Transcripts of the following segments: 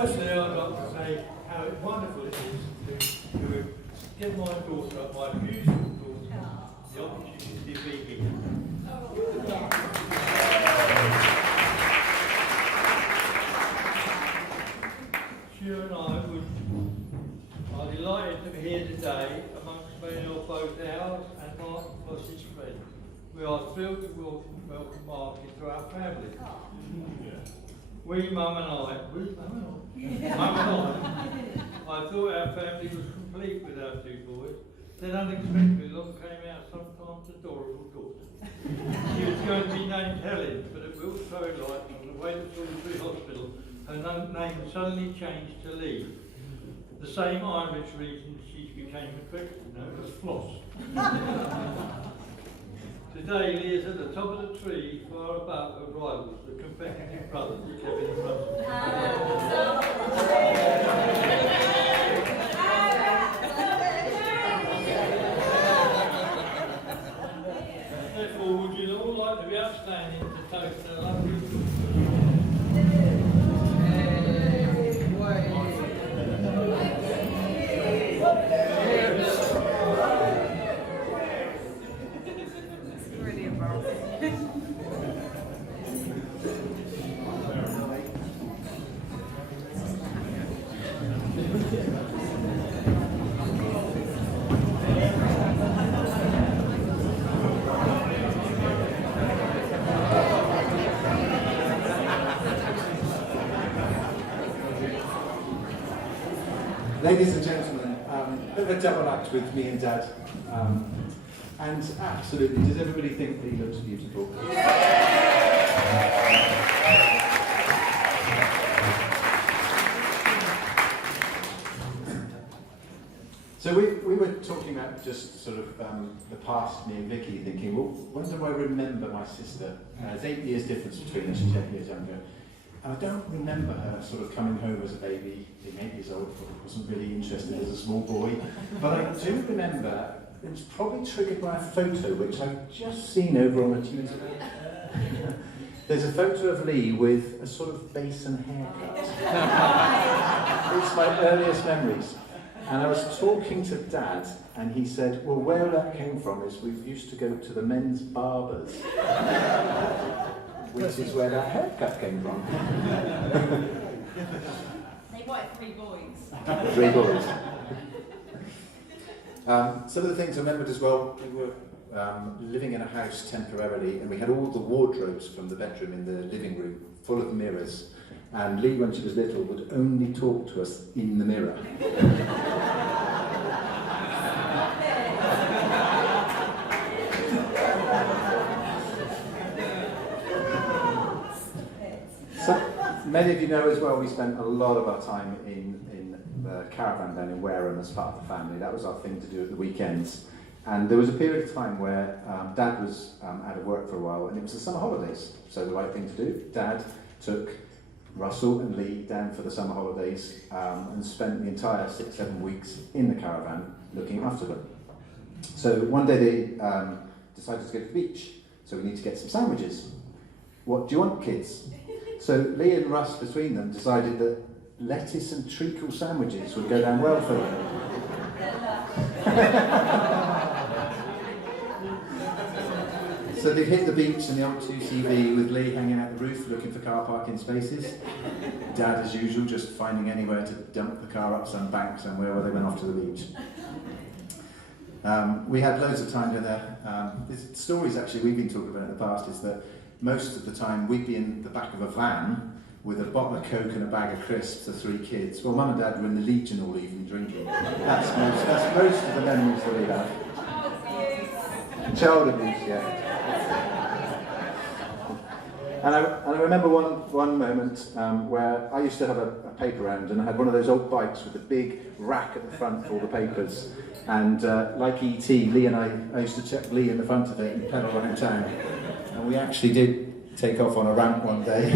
Firstly, I'd like to say how wonderful it is to give my daughter, my beautiful daughter, the opportunity to be here. She and I are delighted to be here today amongst many of both ours and Mark Foss's friends. We are thrilled to welcome Mark into our family. Mum and I thought our family was complete with our two boys. Then unexpectedly along came our sometimes adorable daughter. She was going to be named Helen, but at Wilt's Ferry Light on the way to Salisbury Hospital, her name suddenly changed to Lee. The same Irish reason she became a cricket, known as Floss. Today, Lee is at the top of the tree, far above her rivals, the competitive brothers, Kevin and Russell. Therefore, would you all like to be outstanding to toast a lovely Ladies and gentlemen, a bit of a double act with me and Dad. And absolutely, does everybody think that he looks beautiful? So we were talking about just sort of the past, me and Vicky, thinking, well, when do I remember my sister? There's 8 years difference between us, she's 10 years younger. And I don't remember her sort of coming home as a baby, being 8 years old, probably wasn't really interested as a small boy. But I do remember, it was probably triggered by a photo which I've just seen over on a Tuesday. There's a photo of Lee with a sort of basin haircut. It's my earliest memories. And I was talking to Dad, and he said, well, where that came from is we used to go to the men's barbers. Which is where that haircut came from. They wanted 3 boys. 3 boys. Some of the things I remembered as well, we were living in a house temporarily, and we had all the wardrobes from the bedroom in the living room full of mirrors. And Lee, when she was little, would only talk to us in the mirror. So, many of you know as well, we spent a lot of our time in the caravan down in Wareham as part of the family. That was our thing to do at the weekends. And there was a period of time where Dad was out of work for a while, and it was the summer holidays. So the right thing to do, Dad took Russell and Lee down for the summer holidays and spent the entire 6-7 weeks in the caravan looking after them. So one day they decided to go to the beach, so we need to get some sandwiches. What do you want, kids? So Lee and Russ, between them, decided that lettuce and treacle sandwiches would go down well for them. So they hit the beach in the old 2CV with Lee hanging out the roof looking for car parking spaces. Dad, as usual, just finding anywhere to dump the car up some bank somewhere while they went off to the beach. We had loads of time together. The stories actually we've been talking about in the past is that most of the time we'd be in the back of a van with a bottle of Coke and a bag of crisps for 3 kids. Well, Mum and Dad were in the Legion all evening drinking. That's most of the memories that we have. Child abuse, yeah. And I remember one moment where I used to have a paper round, and I had one of those old bikes with a big rack at the front for all the papers. And like E.T., Lee and I used to check Lee in the front of it and pedal around town. And we actually did take off on a ramp one day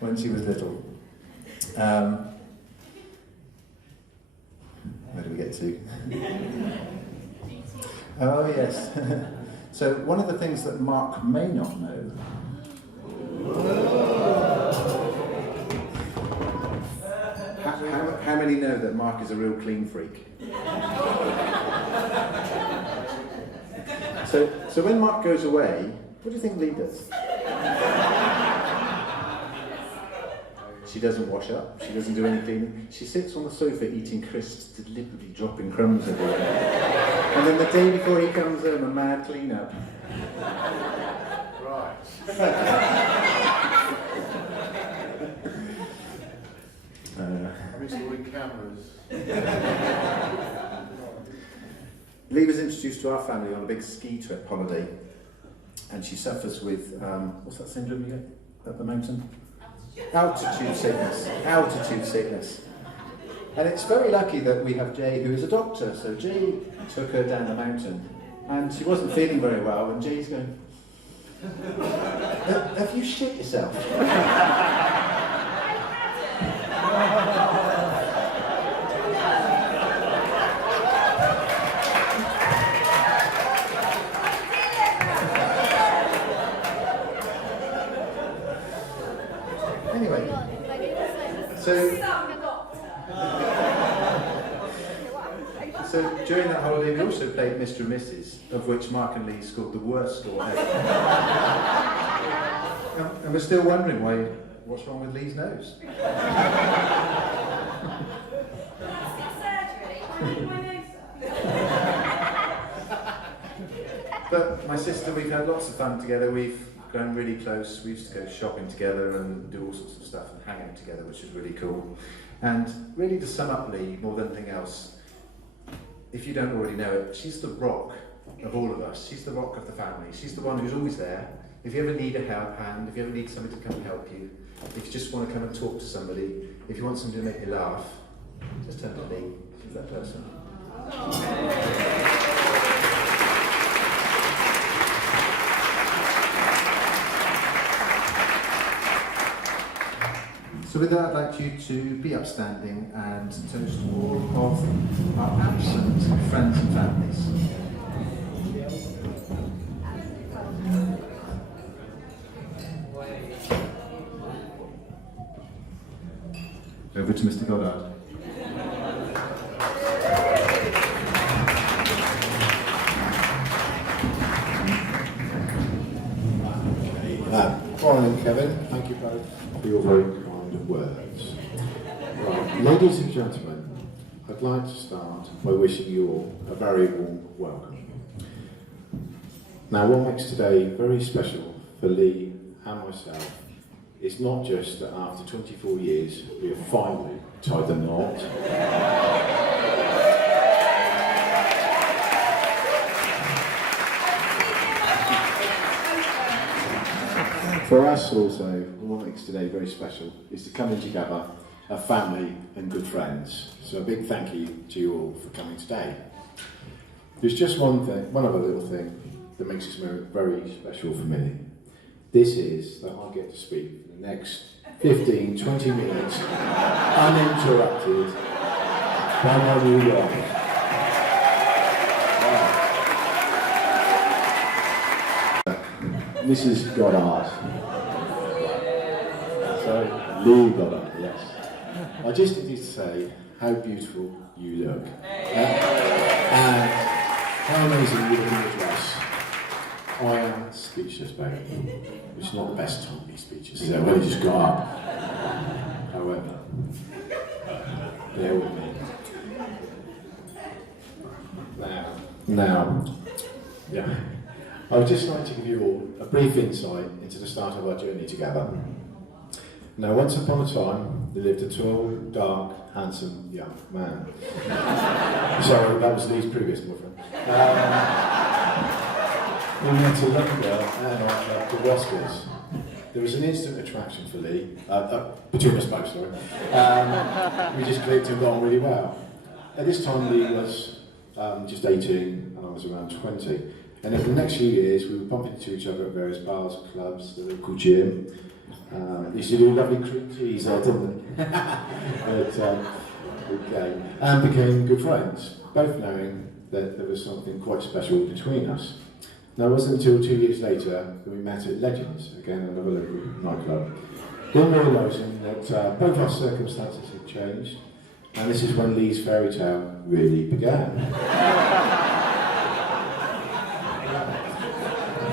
when she was little. Where do we get to? Oh, yes. So one of the things that Mark may not know many know that Mark is a real clean freak? So when Mark goes away, what do you think Lee does? She doesn't wash up, she doesn't do any cleaning. She sits on the sofa eating crisps, deliberately dropping crumbs everywhere. And then the day before he comes home, a mad clean-up. Right. I'm installing cameras. Lee was introduced to our family on a big ski trip holiday, and she suffers with, what's that syndrome you get up the mountain? Altitude sickness. Altitude sickness. And it's very lucky that we have Jay, who is a doctor. So Jay took her down the mountain, and she wasn't feeling very well, and Jay's going, have you shit yourself? Anyway, so during that holiday we also played Mr. and Mrs., of which Mark and Lee scored the worst score ever. And we're still wondering what's wrong with Lee's nose. But my sister, we've had lots of fun together. We've grown really close. We used to go shopping together and do all sorts of stuff and hang out together, which is really cool. And really, to sum up Lee, more than anything else, if you don't already know it, she's the rock of all of us. She's the rock of the family. She's the one who's always there. If you ever need a hand, if you ever need somebody to come and help you, if you just want to come and talk to somebody, if you want somebody to make you laugh, just turn to Lee. She's that person. So with that, I'd like you to be upstanding and toast all of our absent friends and families. Over to Mr. Goddard. Brian and Kevin, thank you both for your very kind words. Right, ladies and gentlemen, I'd like to start by wishing you all a very warm welcome. Now, what makes today very special for Lee and myself is not just that after 24 years we have finally tied the knot. For us also, what makes today very special is to come in together, a family and good friends. So a big thank you to you all for coming today. There's just one other little thing that makes this moment very special for me. This is that I get to speak for the next 15, 20 minutes, uninterrupted, by my new wife. Mrs. Goddard. So, Lee Goddard, yes. I just need to say how beautiful you look. And how amazing you look in your dress. I am speechless, babe. It's not the best time to be speechless, is it? I've only just got up. However, bear with me. Now, yeah. I would just like to give you all a brief insight into the start of our journey together. Now, once upon a time, there lived a tall, dark, handsome young man. Sorry, that was Lee's previous boyfriend. We met a lovely girl and I loved the Oscars. There was an instant attraction for Lee, between us both, sorry. We just clicked and got on really well. At this time, Lee was just 18 and I was around 20. And over the next few years, we were bumping into each other at various bars, clubs, the local gym. Used to do lovely cream cheese there, didn't we? Okay. And became good friends, both knowing that there was something quite special between us. Now, it wasn't until 2 years later that we met at Legends, again, another local nightclub. Then realising that both our circumstances had changed, And this is when Lee's fairy tale really began.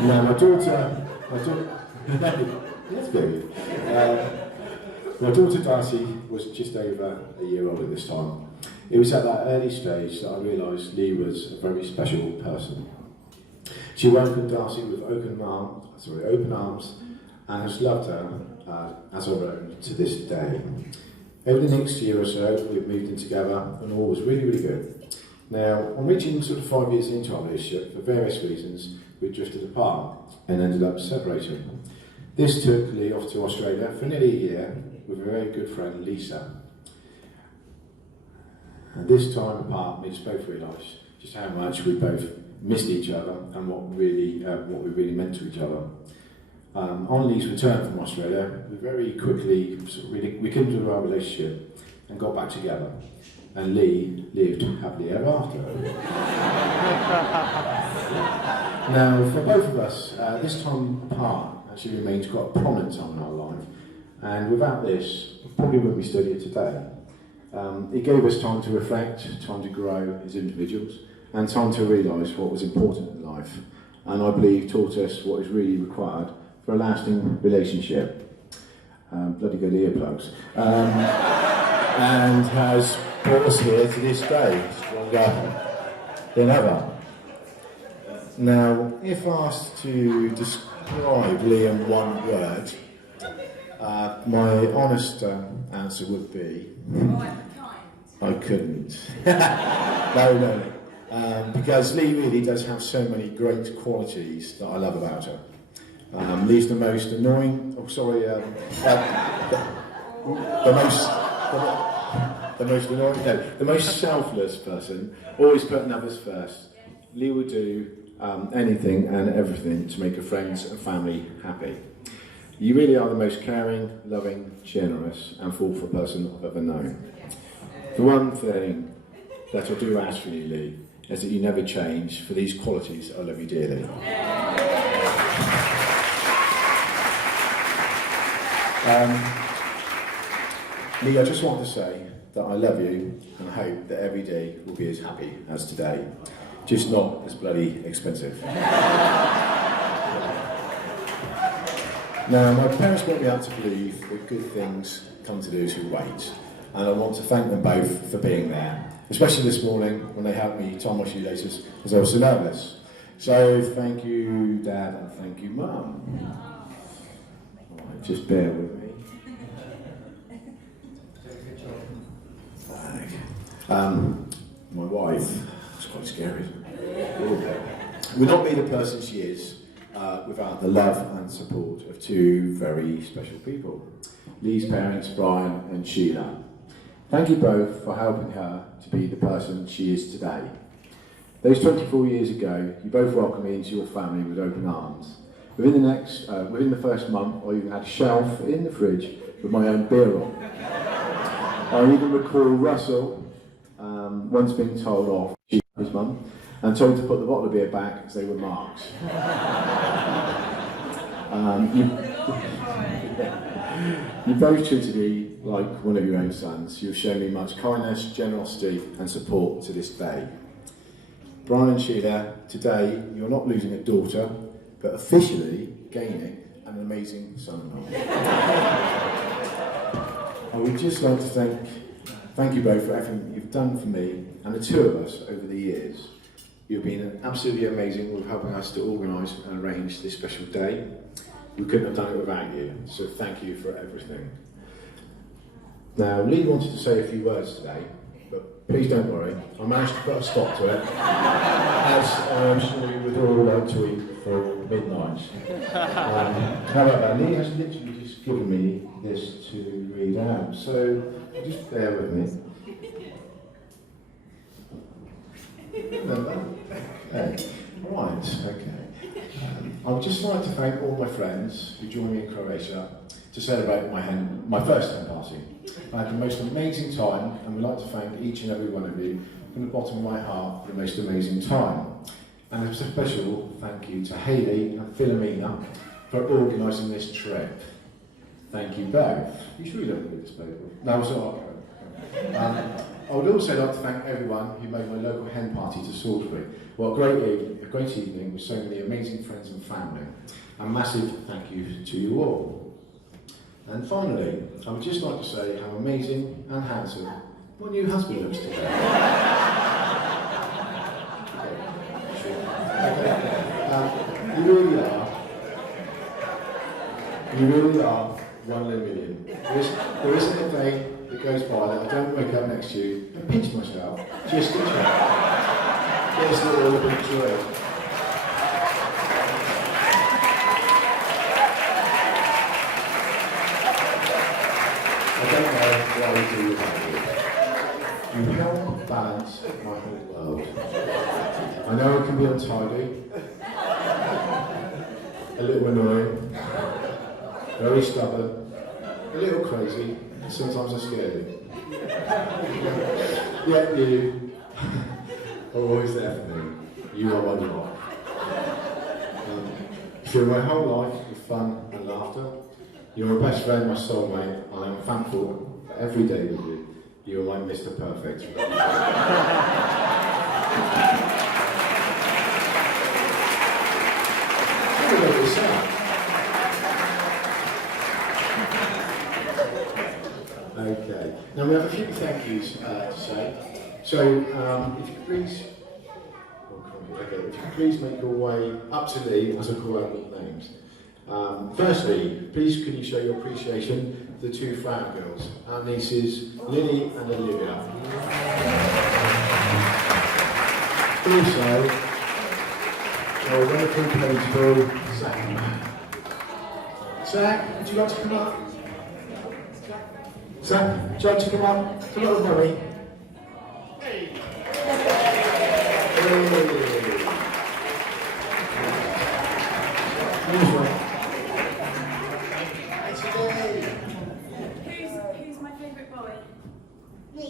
Now my daughter, that's good. My daughter Darcy was just over a year old at this time. It was at that early stage that I realised Lee was a very special person. She welcomed Darcy with open arms and has loved her as her own to this day. Over the next year or so, we've moved in together and all was really, really good. Now, on reaching sort of 5 years into our relationship, for various reasons, we drifted apart and ended up separating. This took Lee off to Australia for nearly a year with a very good friend, Lisa. And this time apart made us both realise just how much we both missed each other and what we really meant to each other. On Lee's return from Australia, we very quickly rekindled our relationship and got back together. And Lee lived happily ever after. Now, for both of us, this time apart actually remains quite a prominent time in our life. And without this, we probably wouldn't be stood here today. It gave us time to reflect, time to grow as individuals, and time to realise what was important in life. And I believe taught us what is really required for a lasting relationship. Bloody good earplugs. And has brought us here to this day, stronger than ever. Now, if asked to describe Lee in one word, my honest answer would be... I couldn't. No. Because Lee really does have so many great qualities that I love about her. Lee's the most annoying, the most selfless person, always putting others first. Lee will do anything and everything to make her friends and family happy. You really are the most caring, loving, generous and thoughtful person I've ever known. The one thing that I do ask for you, Lee, is that you never change. For these qualities, I love you dearly. Lee, I just want to say that I love you and hope that every day will be as happy as today, just not as bloody expensive. Now, my parents brought me up to believe that good things come to those who wait, and I want to thank them both for being there, especially this morning when they helped me tie my shoelaces as I was so nervous. So thank you, Dad, and thank you, Mum. Right, just bear with me. My wife, it's quite scary. Would not be the person she is without the love and support of two very special people. Lee's parents, Brian and Sheila. Thank you both for helping her to be the person she is today. Those 24 years ago, you both welcomed me into your family with open arms. Within the first month, I even had a shelf in the fridge with my own beer on. I even recall Russell once being told off, his mum, and told to put the bottle of beer back because they were marks. You both treated me like one of your own sons. You've shown me much kindness, generosity and support to this day. Brian and Sheila, today you're not losing a daughter, but officially gaining an amazing son-in-law. I would just like to thank you both for everything you've done for me and the two of us over the years. You've been absolutely amazing with helping us to organise and arrange this special day. We couldn't have done it without you, so thank you for everything. Now, Lee wanted to say a few words today, but please don't worry, I managed to put a stop to it, as I'm sure you would all like to eat for midnight. However, Lee has literally just given me this to read out, so just bear with me. Okay. Right, okay. I would just like to thank all my friends who joined me in Croatia to celebrate my first hen party. I had the most amazing time and would like to thank each and every one of you from the bottom of my heart for the most amazing time. And a special thank you to Hayley and Philomena for organising this trip. Thank you both. You sure you don't need this paper? No, it's all right. I would also like to thank everyone who made my local hen party to Salisbury. What a great evening with so many amazing friends and family. A massive thank you to you all. And finally, I would just like to say how amazing and handsome my new husband looks today. You really are 1 in a million. There isn't a day that goes by that I don't wake up next to you and pinch myself just to check. There's a little bit of joy. I don't know why we do without you. You help balance my whole world. I know it can be untidy, a little annoying, very stubborn, a little crazy, and sometimes I scare you. Yet you are always there for me. You are wonderful. Through my whole life with fun and laughter, you're my best friend, my soulmate, and I'm thankful for every day with you. You are my Mr. Perfect. Okay, now we have a few thank yous to say. So, if you could please, if you could please make your way up to Lee as I call out the names. Firstly, please can you show your appreciation to the two flower girls, our nieces Lily and Olivia. Also, our wonderful page boy, Zach. Zach, would you like to come up? Zach, would you like to come up? Come up with Mummy. Hey. Who's my favourite boy? Me.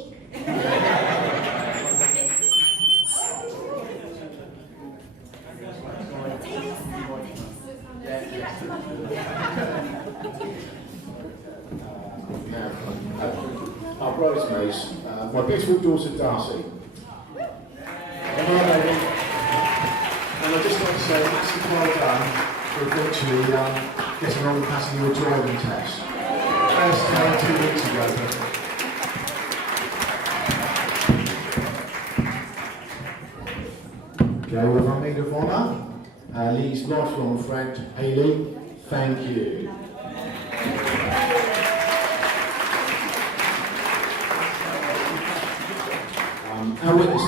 Our bridesmaids, my beautiful daughter Darcy. And I'd just like to say, massive well done for eventually getting on and passing your driving test. First 2 weeks ago. Okay, with our maid of honour, Lee's lifelong friend, Hayley, thank you. Our witness.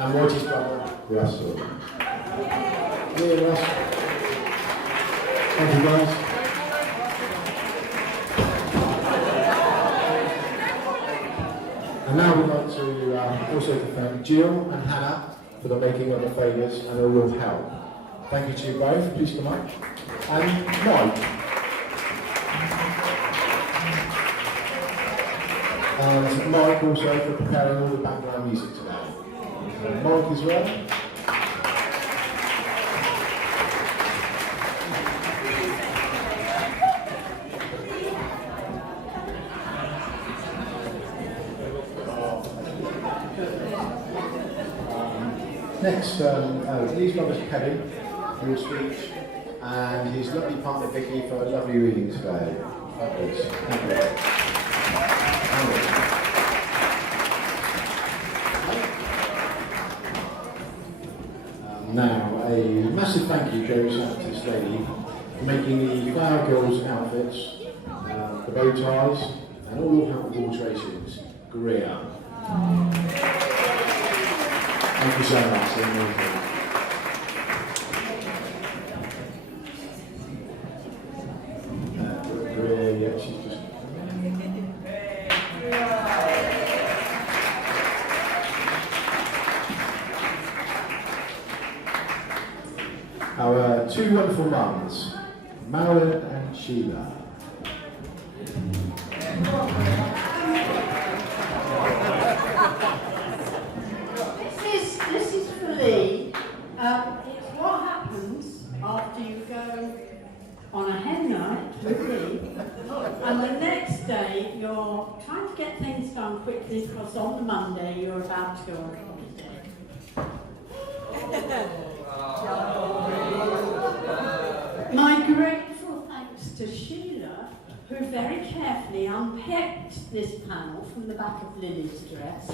And Morty's brother, Russell. Yeah, Russell. Thank you, guys. And now we'd like to also thank Jill and Hannah for the making of the favours and a real help. Thank you to you both. Please come up. And Mike. And Mike also for preparing all the background music today. Mike as well. Next, Lee's brother Kevin for your speech, and his lovely partner Vicky for a lovely reading today. Fabulous. Thank you. Now, a massive thank you goes out to this lady for making the flower girls' outfits, the bow ties, and all your helpful alterations. Greer. Thank you so much. Greer, yeah, she's just. wonderful mums, Marilyn and Sheila. This is for Lee. It's what happens after you go on a hen night with Lee, and the next day you're trying to get things done quickly because on the Monday you're about to go on holiday. My grateful thanks to Sheila, who very carefully unpicked this panel from the back of Lily's dress.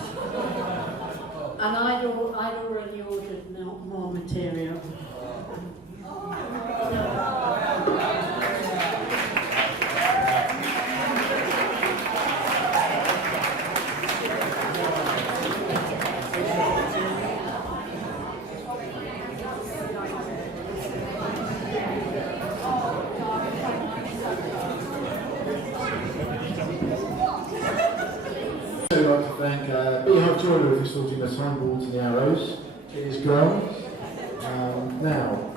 And I'd already ordered more material. I'd like to thank Beehive Joinery for sorting the signboards and the arrows. It is grown. Now,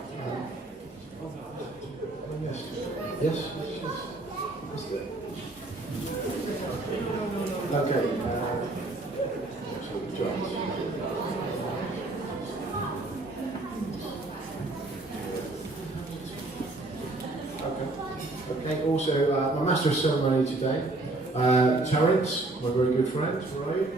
yes. Okay. Okay. Also, my master of ceremony today, Terence, my very good friend, right?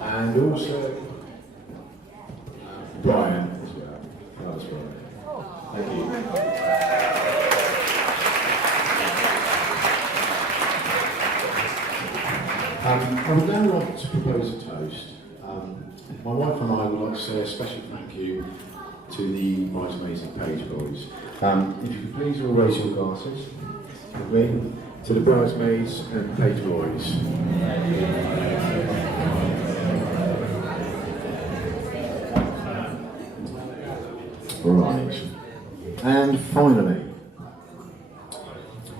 And also Brian as well. That was Brian. Thank you. I would now like to propose a toast. My wife and I would like to say a special thank you to the bridesmaids and page boys. If you could please all raise your glasses with me to the bridesmaids and page boys. Right. And finally,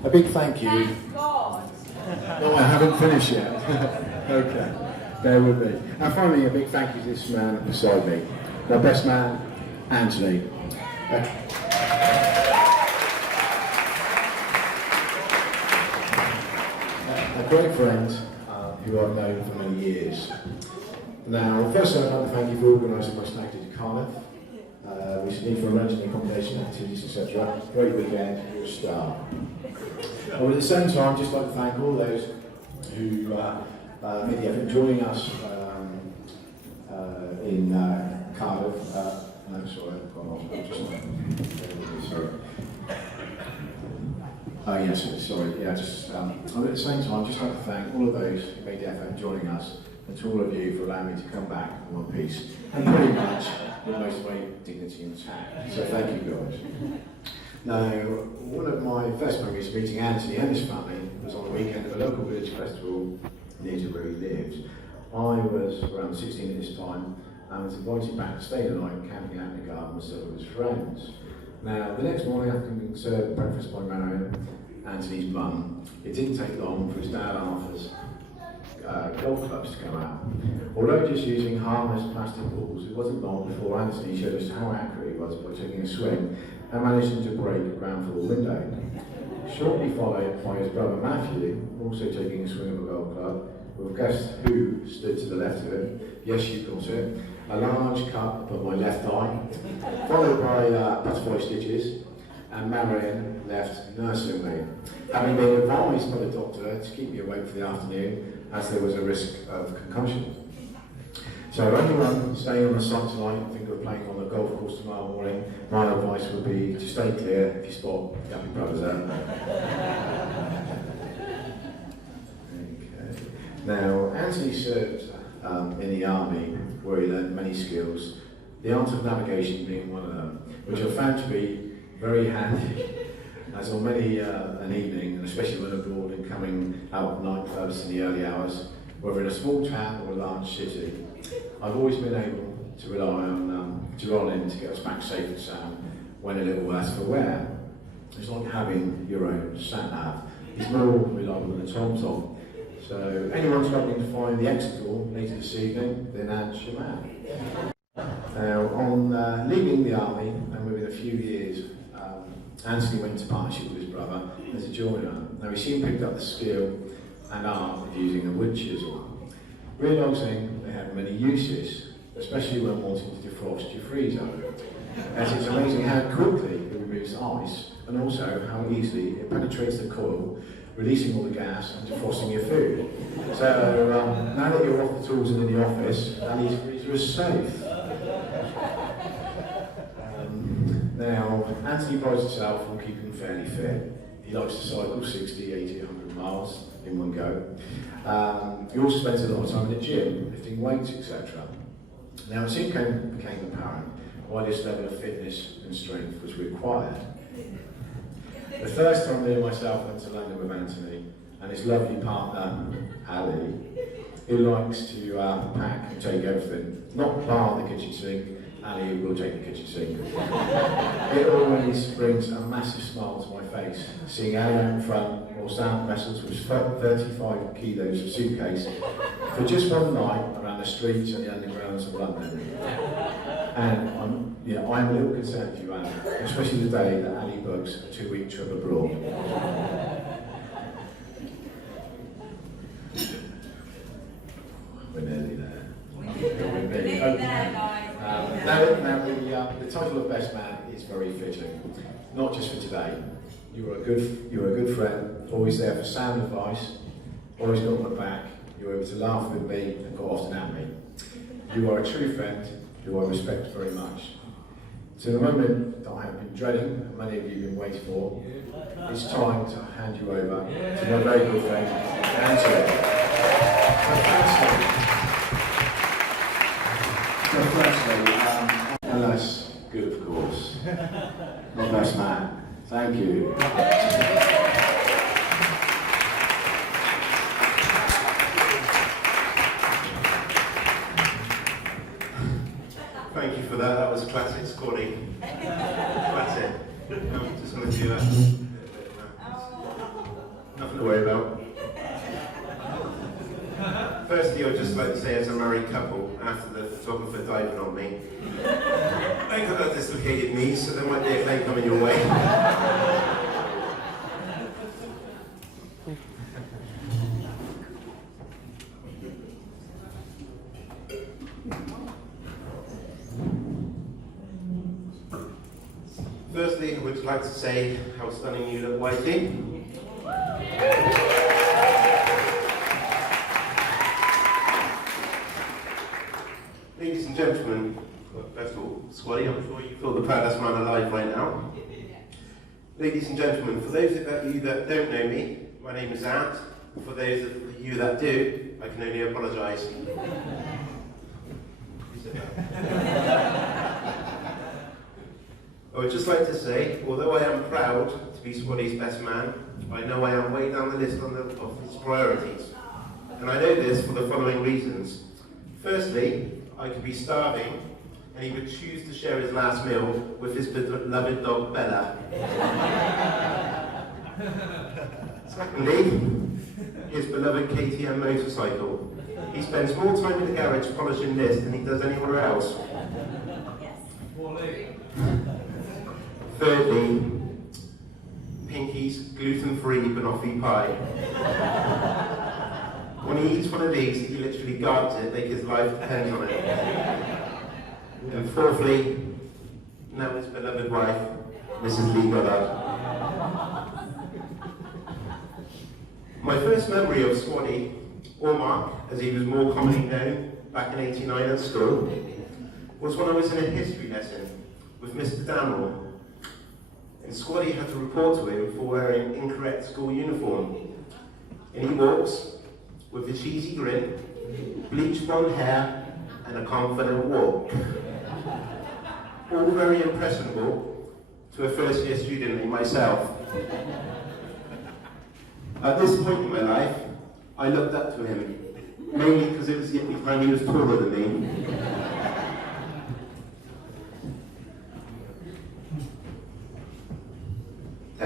a big thank you. Thank God. No, I haven't finished yet. Okay, bear with me. And finally, a big thank you to this man beside me, my best man, Anthony. A great friend who I've known for many years. Now, first I'd like to thank you for organising my stag to Cardiff. Recently for arranging accommodation, activities, etc. Great weekend, you're a star. But at the same time, I'd just like to thank all those who made the effort in joining us in Cardiff. No, sorry, I've gone off. Sorry. Oh yes, sorry. Yeah, just at the same time, I'd just like to thank all of those who made the effort in joining us, and to all of you for allowing me to come back in one piece, and pretty much with most of my dignity intact. So thank you guys. Now, one of my first memories of meeting Anthony and his family was on the weekend of a local village festival near to where he lived. I was around 16 at this time and was invited back to stay the night camping out in the garden with several of his friends. Now, the next morning after being served breakfast by Marion, Anthony's mum, it didn't take long for his dad and Arthur's golf clubs to come out. Although just using harmless plastic balls, it wasn't long before Anthony showed us how accurate he was by taking a swing and managing to break a ground floor window. Shortly followed by his brother Matthew, also taking a swing of a golf club, with guess who stood to the left of him. Yes, you got it. A large cut above my left eye, followed by butterfly stitches, and Marion left nursing me, having been advised by the doctor to keep me awake for the afternoon as there was a risk of concussion. So anyone staying on the site tonight and think of playing on the golf course tomorrow morning, my advice would be to stay clear if you spot Guppy Brothers out. Okay. Now, Anthony served in the army where he learned many skills, the art of navigation being one of them, which I found to be very handy, as on many an evening, and especially when abroad and coming out of nightclubs in the early hours, whether in a small town or a large city, I've always been able to rely on him to get us back safe and sound when a little worse for wear. It's like having your own sat-nav. It's more reliable than a TomTom. So anyone struggling to find the exit door later this evening, then Ant's your man. Now, on leaving the army, and within a few years, Anthony went into partnership with his brother as a joiner. Now, he soon picked up the skill and art of using a wood chisel, realising they had many uses, especially when wanting to defrost your freezer. As it's amazing how quickly it removes ice, and also how easily it penetrates the coil, releasing all the gas and defrosting your food. So now that you're off the tools and in the office, Ali's freezer is safe. Now, Anthony prides himself on keeping fairly fit. He likes to cycle 60, 80, 100 miles in one go. He also spends a lot of time in the gym, lifting weights, etc. Now, it soon became apparent why this level of fitness and strength was required. The first time me and myself went to London with Anthony and his lovely partner, Ali, who likes to pack and take everything, not bar the kitchen sink. Ali will take the kitchen sink. It always brings a massive smile to my face, seeing Ali out in front or Sam wrestles with 35 kilos of suitcase for just one night around the streets and the undergrounds of London. And I'm a little concerned for you, Anna, especially the day that Ali books a 2-week trip abroad. We're nearly there. We're nearly there, guys. Now the title of Best Man is very fitting, not just for today. You are a good friend, always there for sound advice, always got my back. You're able to laugh with me and quite often at me. You are a true friend who I respect very much. So the moment that I have been dreading, and many of you have been waiting for, it's time to hand you over to my very good friend, Anthony. And that's good, of course. My best man. Thank you. Thank you for that. That was classic Scotty. Classic. Just wanted to nothing to worry about. Firstly, I'd just like to say, as a married couple, after the photographer diving on me, I got a dislocated knee, so there might be a claim coming your way. Firstly, I would like to say how stunning you look, Whitey. Ladies and gentlemen, first of all, Squatty, I'm sure you feel the proudest man alive right now. Ladies and gentlemen, for those of you that don't know me, my name is Ant. For those of you that do, I can only apologise. I would just like to say, although I am proud to be Squatty's best man, I know I am way down the list of his priorities. And I know this for the following reasons. Firstly, I could be starving, and he would choose to share his last meal with his beloved dog, Bella. Secondly, his beloved KTM motorcycle. He spends more time in the garage polishing this than he does anywhere else. Thirdly, Pinky's gluten-free banoffee pie. When he eats one of these, he literally guards it, like his life depends on it. And fourthly, now his beloved wife, Mrs. Lee Goddard. My first memory of Squatty, or Mark, as he was more commonly known back in '89 at school, was when I was in a history lesson with Mr. Damrell. And Squatty had to report to him for wearing incorrect school uniform. And he walks with a cheesy grin, bleached blonde hair, and a confident walk. All very impressionable to a first-year student like myself. At this point in my life, I looked up to him, mainly because it was the only time he was taller than me.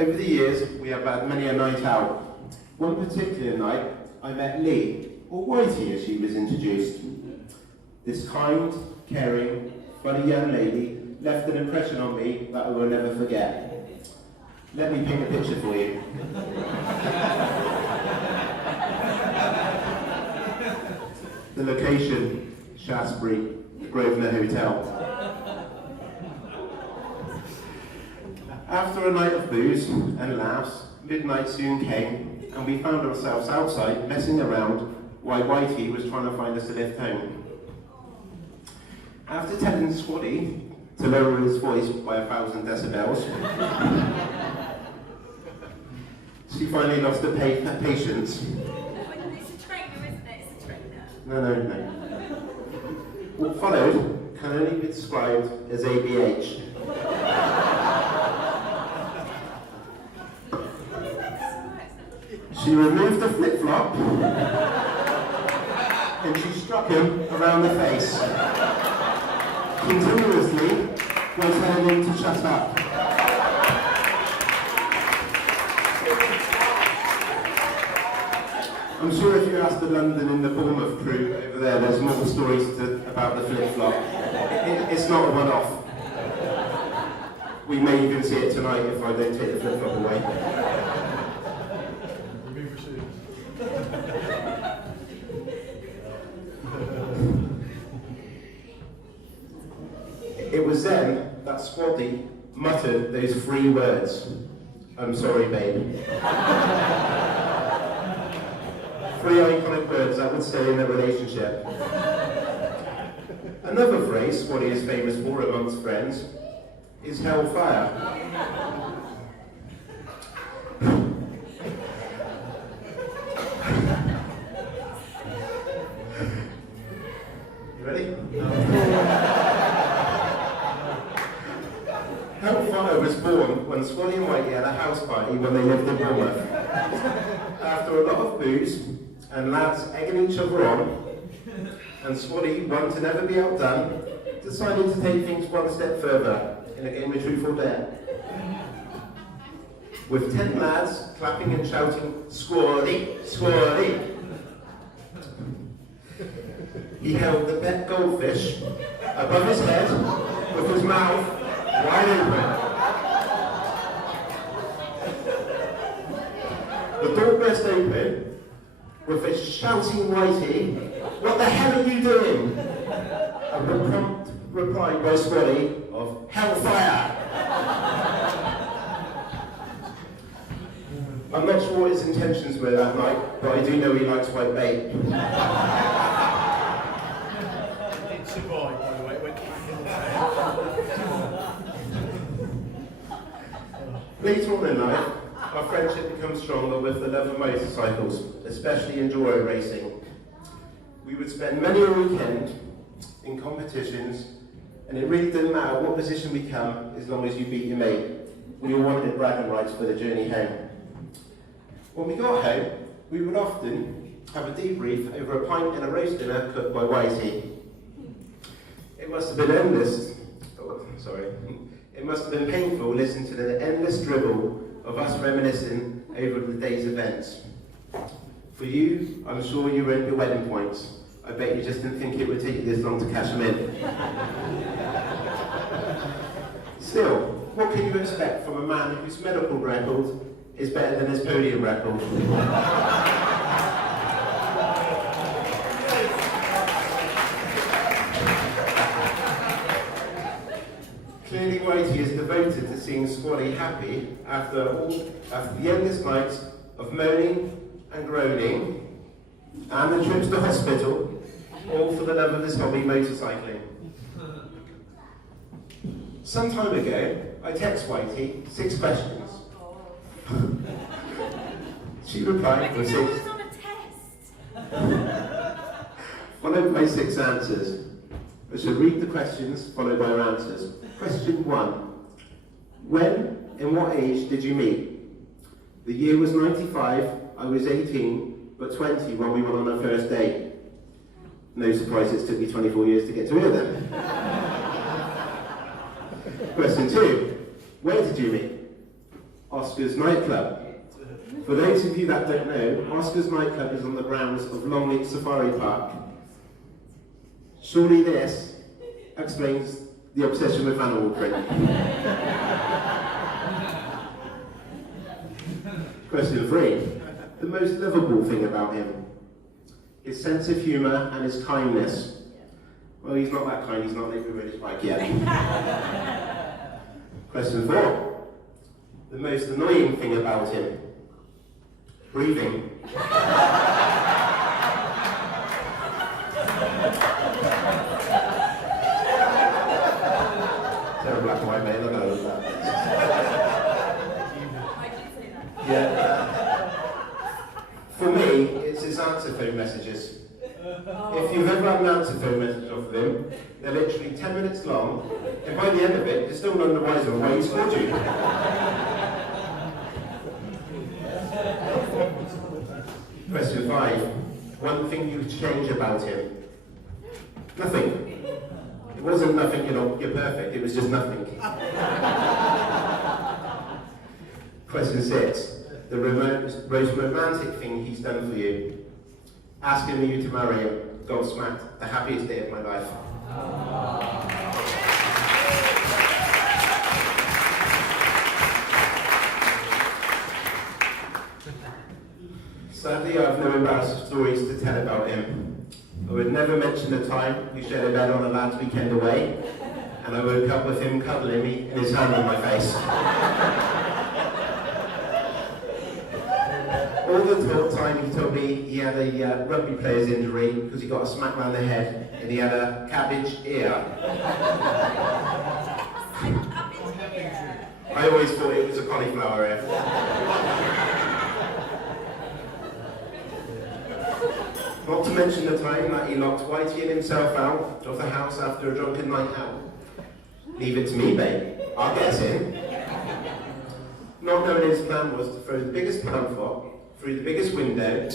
Over the years, we have had many a night out. One particular night, I met Lee, or Whitey as she was introduced. This kind, caring, funny young lady left an impression on me that I will never forget. Let me paint a picture for you. The location, Shaftesbury, the Grosvenor Hotel. After a night of booze and laughs, midnight soon came, and we found ourselves outside messing around while Whitey was trying to find us a lift home. After telling Squatty to lower his voice by 1,000 decibels, she finally lost her patience. It's a trainer, isn't it? It's a trainer. No. What followed can only be described as ABH. She removed the flip-flop and she struck him around the face, continuously while telling him to shut up. I'm sure if you ask the London and the Bournemouth crew over there, there's more stories about the flip-flop. It's not a one-off. We may even see it tonight if I don't take the flip-flop away. It was then that Squatty muttered those 3 words. I'm sorry, babe. 3 iconic words that would stay in their relationship. Another phrase Squatty is famous for amongst friends is hellfire. You ready? Hellfire was born when Squatty and Whitey had a house party when they lived in Bournemouth. After a lot of booze and lads egging each other on, and Squatty, one to never be outdone, decided to take things one step further in a game of truth or dare. With 10 lads clapping and shouting, "Squatty, Squatty!" He held the pet goldfish above his head with his mouth wide open. The door burst open with a shouting Whitey, "What the hell are you doing?" A prompt reply by Squatty of "Hellfire!" I'm not sure what his intentions were that night, but I do know he likes white bait. It survived, by the way, it went back in the tank. Later on in life, our friendship becomes stronger with the love of motorcycles, especially enduro racing. We would spend many a weekend in competitions, and it really didn't matter what position we come as long as you beat your mate. We all wanted bragging rights for the journey home. When we got home, we would often have a debrief over a pint and a roast dinner cooked by Whitey. It must have been It must have been painful listening to the endless dribble of us reminiscing over the day's events. For you, I'm sure you were at your wedding points. I bet you just didn't think it would take you this long to cash them in. Still, what can you expect from a man whose medical record is better than his podium record? Clearly Whitey is devoted to seeing Squatty happy after the endless nights of moaning and groaning and the trips to hospital, all for the love of his hobby, motorcycling. Some time ago, I text Whitey 6 questions. She replied with 6. I was on a test. Followed by 6 answers. I should read the questions followed by her answers. Question 1. When and what age did you meet? The year was 95, I was 18, but 20 when we went on our first date. No surprise it took me 24 years to get to here then. Question 2. Where did you meet? Oscar's nightclub. For those of you that don't know, Oscar's nightclub is on the grounds of Longleat Safari Park. Surely this explains the obsession with animal print. Question 3. The most lovable thing about him. His sense of humour and his kindness. Well, he's not that kind, he's not living with his bike yet. Question 4. The most annoying thing about him. Breathing. Terrible black and white, mate, look at that. I did say that. Yeah. For me, it's his answer phone messages. If you've ever had an answer phone message off of him, they're literally 10 minutes long, and by the end of it, you're still none the wiser on why he's called you. Question 5. One thing you would change about him. Nothing. It wasn't nothing, you're perfect, it was just nothing. Question 6. The most romantic thing he's done for you. Asking you to marry him. Gobsmacked. The happiest day of my life. Sadly, I have no embarrassing stories to tell about him. I would never mention the time we shared a bed on a lad's weekend away, and I woke up with him cuddling me and his hand on my face. All the time he told me he had a rugby player's injury because he got a smack round the head and he had a cabbage ear. I always thought it was a cauliflower ear. Not to mention the time that he locked Whitey and himself out of the house after a drunken night out. Leave it to me, babe. I'll get in. Not knowing his plan was to throw the biggest plant pot through the biggest window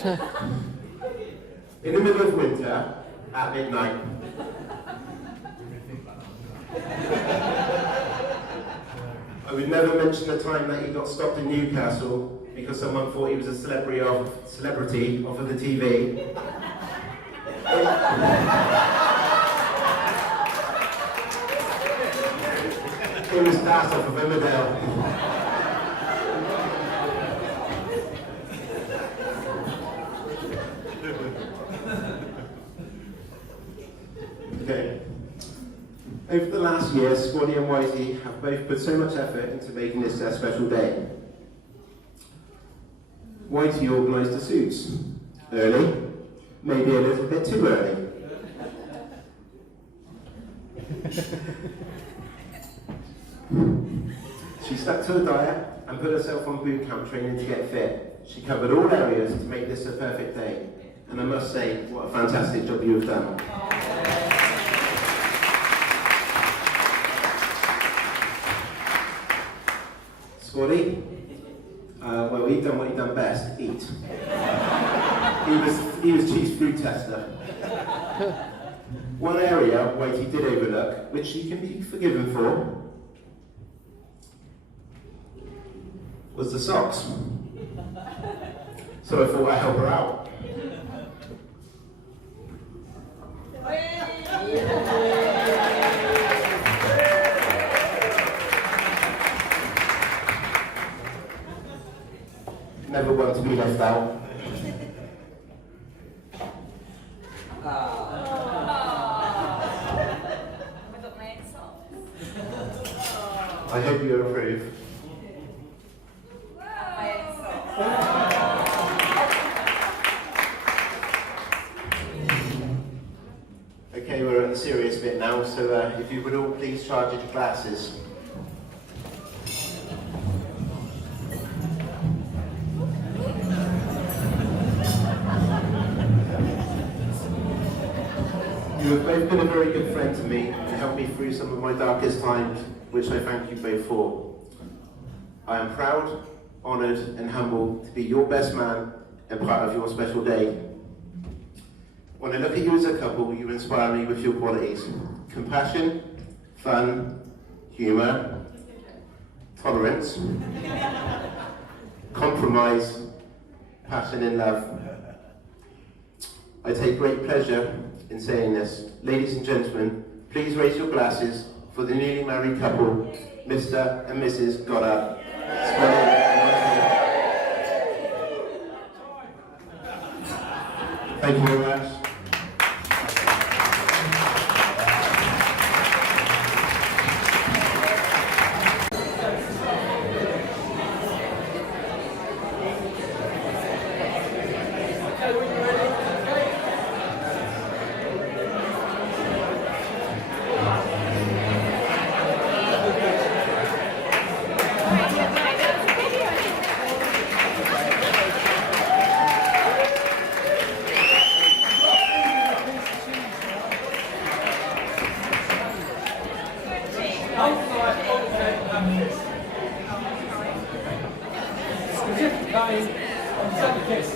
in the middle of winter at midnight. I would never mention the time that he got stopped in Newcastle because someone thought he was a celebrity off of the TV. It was Das off of Emmerdale. Okay. Over the last year, Squaddy and Whitey have both put so much effort into making this their special day. Whitey organised the suits. Early, maybe a little bit too early. She stuck to a diet and put herself on boot camp training to get fit. She covered all areas to make this a perfect day. And I must say, what a fantastic job you have done. Squaddy? Well, he'd done what he'd done best, eat. He was chief fruit tester. One area Whitey did overlook, which he can be forgiven for, was the socks. So I thought I'd help her out. Never want to be left out. I got my own socks. I hope you approve. My own socks. Okay, we're at the serious bit now, so if you would all please charge your glasses. You have both been a very good friend to me and helped me through some of my darkest times, which I thank you both for. I am proud, honoured and humbled to be your best man and part of your special day. When I look at you as a couple, you inspire me with your qualities. Compassion, fun, humour, tolerance, compromise, passion and love. I take great pleasure in saying this. Ladies and gentlemen, please raise your glasses for the newly married couple, Mr. and Mrs. Goddard. Thank you very much. Specific guy on the kiss.